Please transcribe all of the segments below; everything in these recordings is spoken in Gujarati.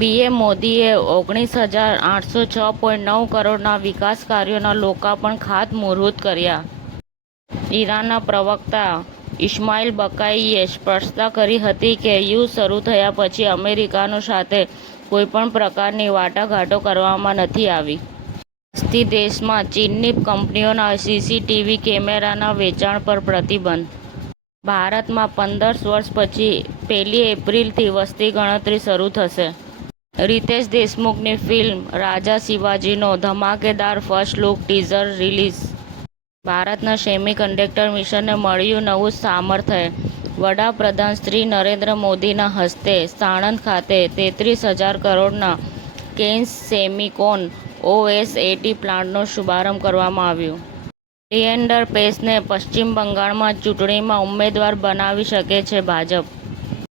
પીએમ મોદીએ 19,806.9 કરોડના વિકાસ કાર્યોના લોકાર્પણ ખાતમુહૂર્ત કર્યા. ઈરાનના પ્રવક્તા ઇસ્માઇલ બકાઈએ સ્પષ્ટતા કરી હતી કે યુદ્ધ શરૂ થયા પછી અમેરિકાનો સાથે કોઈપણ પ્રકારની વાટાઘાટો કરવામાં નથી આવી. આજથી દેશમાં ચીનની કંપનીઓના સીસીટીવી કેમેરાના વેચાણ પર પ્રતિબંધ. ભારતમાં 15 વર્ષ પછી 1 એપ્રિલથી વસ્તી ગણતરી શરૂ થશે. રિતેશ દેશમુખની ફિલ્મ રાજા શિવાજીનો ધમાકેદાર ફર્સ્ટ લુક ટીઝર રિલીઝ. ભારતના સેમિકન્ડક્ટર મિશનને મળ્યું નવું સામર્થ્ય. વડાપ્રધાન શ્રી નરેન્દ્ર મોદીના હસ્તે સાણંદ ખાતે 33,000 કરોડના કેન્સ સેમિકોન ઓએસએટી પ્લાન્ટનો શુભારંભ કરવામાં આવ્યો. લિએન્ડર પેસને પશ્ચિમ બંગાળમાં ચૂંટણીમાં ઉમેદવાર બનાવી શકે છે ભાજપ.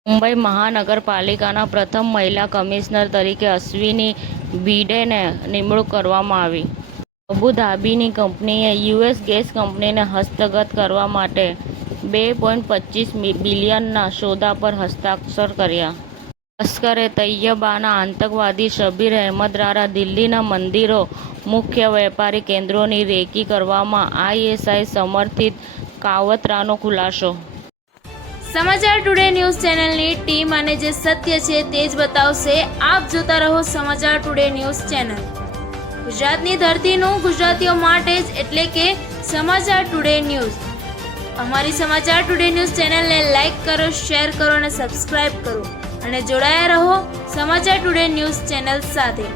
મુંબઈ મહાનગરપાલિકાના પ્રથમ મહિલા કમિશનર તરીકે અશ્વિની ભિડેની નિમણૂક કરવામાં આવી. અબુધાબીની કંપનીએ યુએસ ગેસ કંપનીને હસ્તગત કરવા માટે $2.25 બિલિયનના સોદા પર હસ્તાક્ષર કર્યા. લશ્કરે તૈયબાના આતંકવાદી શબીર અહેમદ દ્વારા દિલ્હીના મંદિરો મુખ્ય વેપારી કેન્દ્રોની રેકી કરવામાં આઈએસઆઈ સમર્થિત કાવતરાનો ખુલાસો. સમાચાર ટુડે ન્યૂઝ ચેનલની ટીમ અને જે સત્ય છે તે જ બતાવશે. આપ જોતા રહો સમાચાર ટુડે ન્યૂઝ ચેનલ. ગુજરાતની ધરતીનું ગુજરાતીઓ માટે જ એટલે કે સમાચાર ટુડે ન્યૂઝ. અમારી સમાચાર ટુડે ન્યૂઝ ચેનલને લાઇક કરો, શેર કરો અને સબસ્ક્રાઇબ કરો અને જોડાયા રહો સમાચાર ટુડે ન્યૂઝ ચેનલ સાથે.